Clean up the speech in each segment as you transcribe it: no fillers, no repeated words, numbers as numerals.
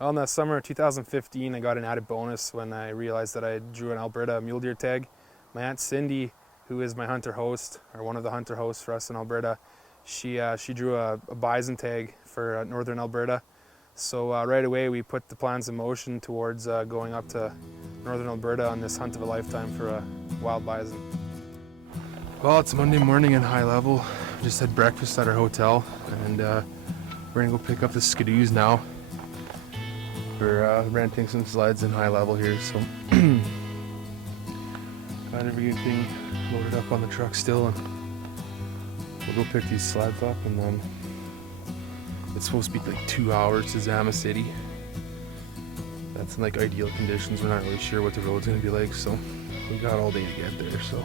Well, in the summer of 2015, I got an added bonus when I realized that I drew an Alberta mule deer tag. My Aunt Cindy, who is my hunter host, or one of the hunter hosts for us in Alberta, she drew a bison tag for northern Alberta. So right away we put the plans in motion towards going up to northern Alberta on this hunt of a lifetime for a wild bison. Well, it's Monday morning in High Level. We just had breakfast at our hotel, and we're gonna go pick up the skidoos now. We're renting some sleds in High Level here, so got everything loaded up on the truck still, and we'll go pick these sleds up, and then it's supposed to be like 2 hours to Zama City. That's in like ideal conditions. We're not really sure what the road's gonna be like, so we got all day to get there. So.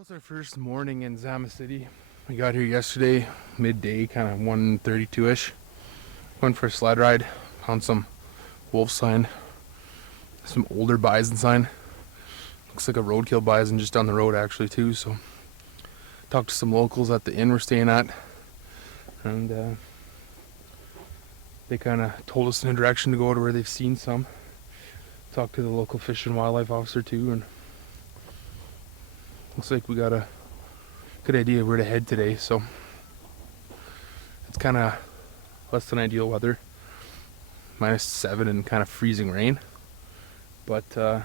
It's our first morning in Zama City. We got here yesterday, midday, kind of 1:32ish. Went for a sled ride, found some wolf sign, some older bison sign. Looks like a roadkill bison just down the road actually too. So talked to some locals at the inn we're staying at, and they kind of told us in a direction to go to where they've seen some. Talked to the local fish and wildlife officer too, and looks like we got a good idea where to head today. So it's kind of less than ideal weather, -7 and kind of freezing rain, but we'll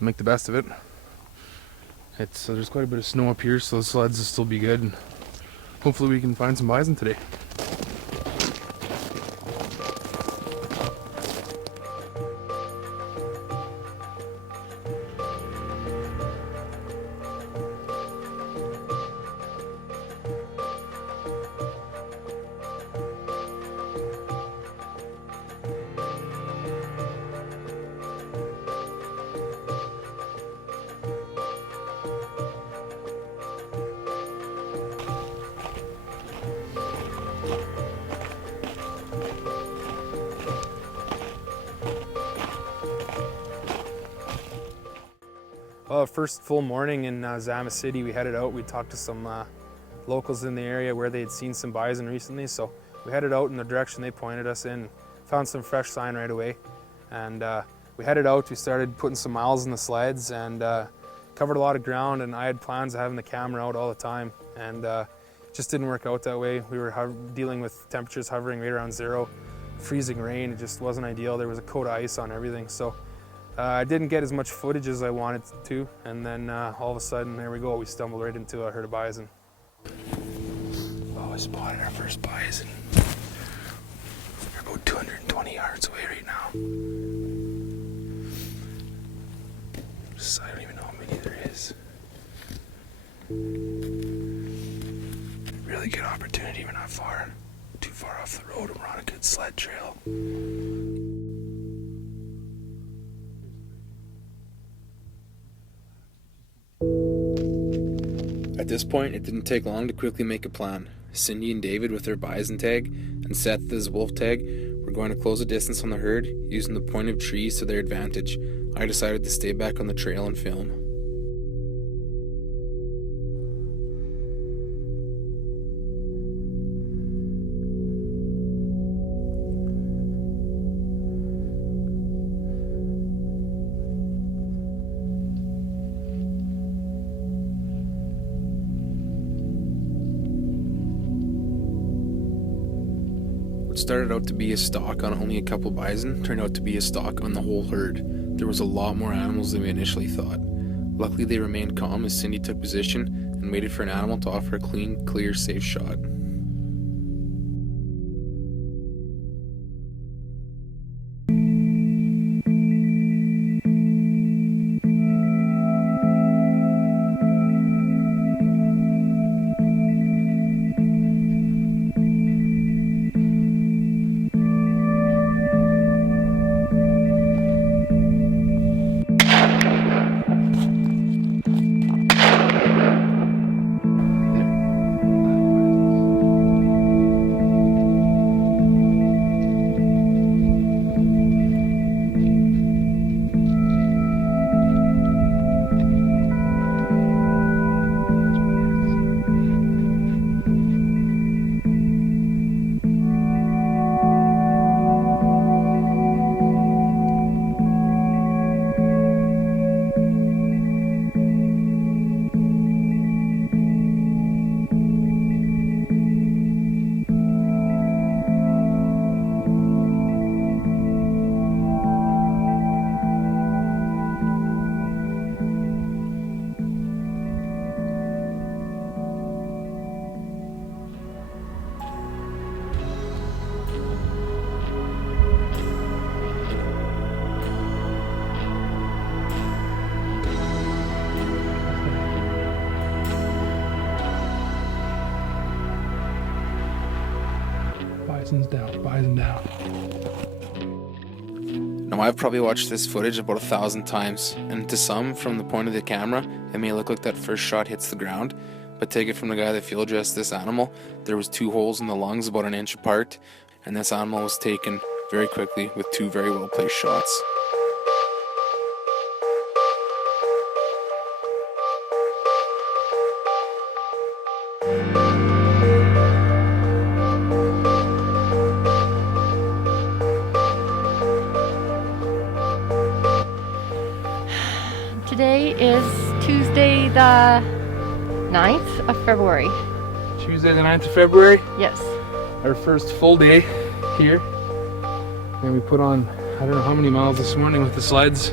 make the best of it. There's quite a bit of snow up here, so the sleds will still be good, and hopefully we can find some bison today. Well, first full morning in Zama City, we headed out. We talked to some locals in the area where they had seen some bison recently, so we headed out in the direction they pointed us in. Found some fresh sign right away, and we headed out. We started putting some miles in the sleds and covered a lot of ground, and I had plans of having the camera out all the time, and it just didn't work out that way. We were dealing with temperatures hovering right around 0, freezing rain. It just wasn't ideal. There was a coat of ice on everything, so I didn't get as much footage as I wanted to, and then all of a sudden, there we go, we stumbled right into a herd of bison. Oh, I spotted our first bison. We're about 220 yards away right now. I don't even know how many there is. Really good opportunity. We're not too far off the road, and we're on a good sled trail. At this point, it didn't take long to quickly make a plan. Cindy and David with their bison tag, and Seth with his wolf tag, were going to close the distance on the herd, using the point of trees to their advantage. I decided to stay back on the trail and film. What started out to be a stalk on only a couple bison turned out to be a stalk on the whole herd. There was a lot more animals than we initially thought. Luckily they remained calm as Cindy took position and waited for an animal to offer a clean, clear, safe shot. Bison down. Now I've probably watched this footage about 1,000 times, and to some, from the point of the camera, it may look like that first shot hits the ground, but take it from the guy that field dressed this animal, there was 2 holes in the lungs about an inch apart, and this animal was taken very quickly with 2 very well placed shots. Today is Tuesday the 9th of February. Tuesday the 9th of February, Yes. our first full day here. And we put on, I don't know how many miles this morning with the sleds.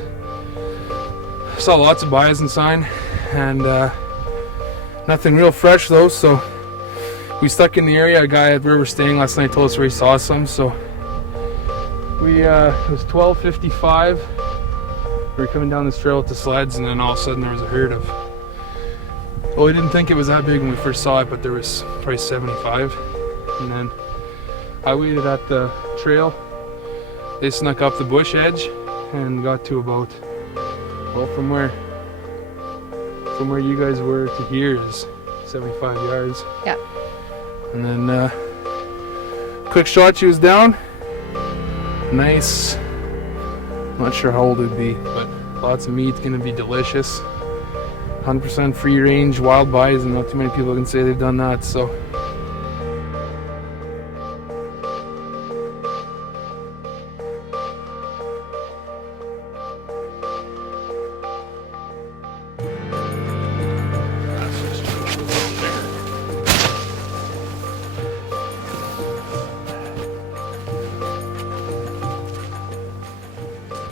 Saw lots of bison sign and nothing real fresh though, so we stuck in the area. A guy where we're staying last night told us where he saw some, so we it was 12:55. We were coming down this trail with the sleds, and then all of a sudden there was a herd of, well, we didn't think it was that big when we first saw it, but there was probably 75. And then I waited at the trail. They snuck up the bush edge and got to about, well, from where you guys were to here is 75 yards. Yeah. And then quick shot, she was down. Nice. Not sure how old it would be, but lots of meat, gonna be delicious. 100% free range wild bison, not too many people can say they've done that, so.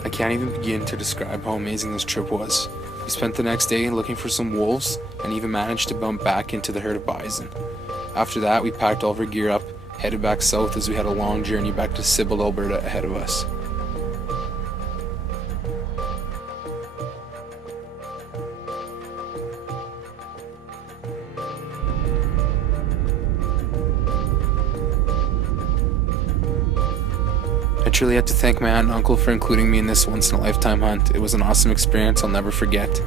I can't even begin to describe how amazing this trip was. We spent the next day looking for some wolves and even managed to bump back into the herd of bison. After that, we packed all of our gear up, headed back south as we had a long journey back to Sibbald, Alberta ahead of us. I truly have to thank my aunt and uncle for including me in this once-in-a-lifetime hunt. It was an awesome experience I'll never forget.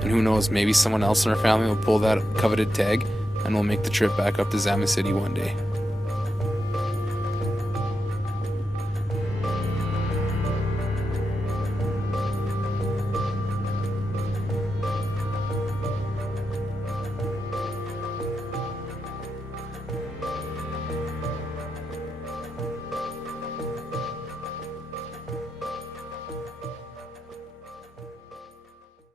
And who knows, maybe someone else in our family will pull that coveted tag and we'll make the trip back up to Zama City one day.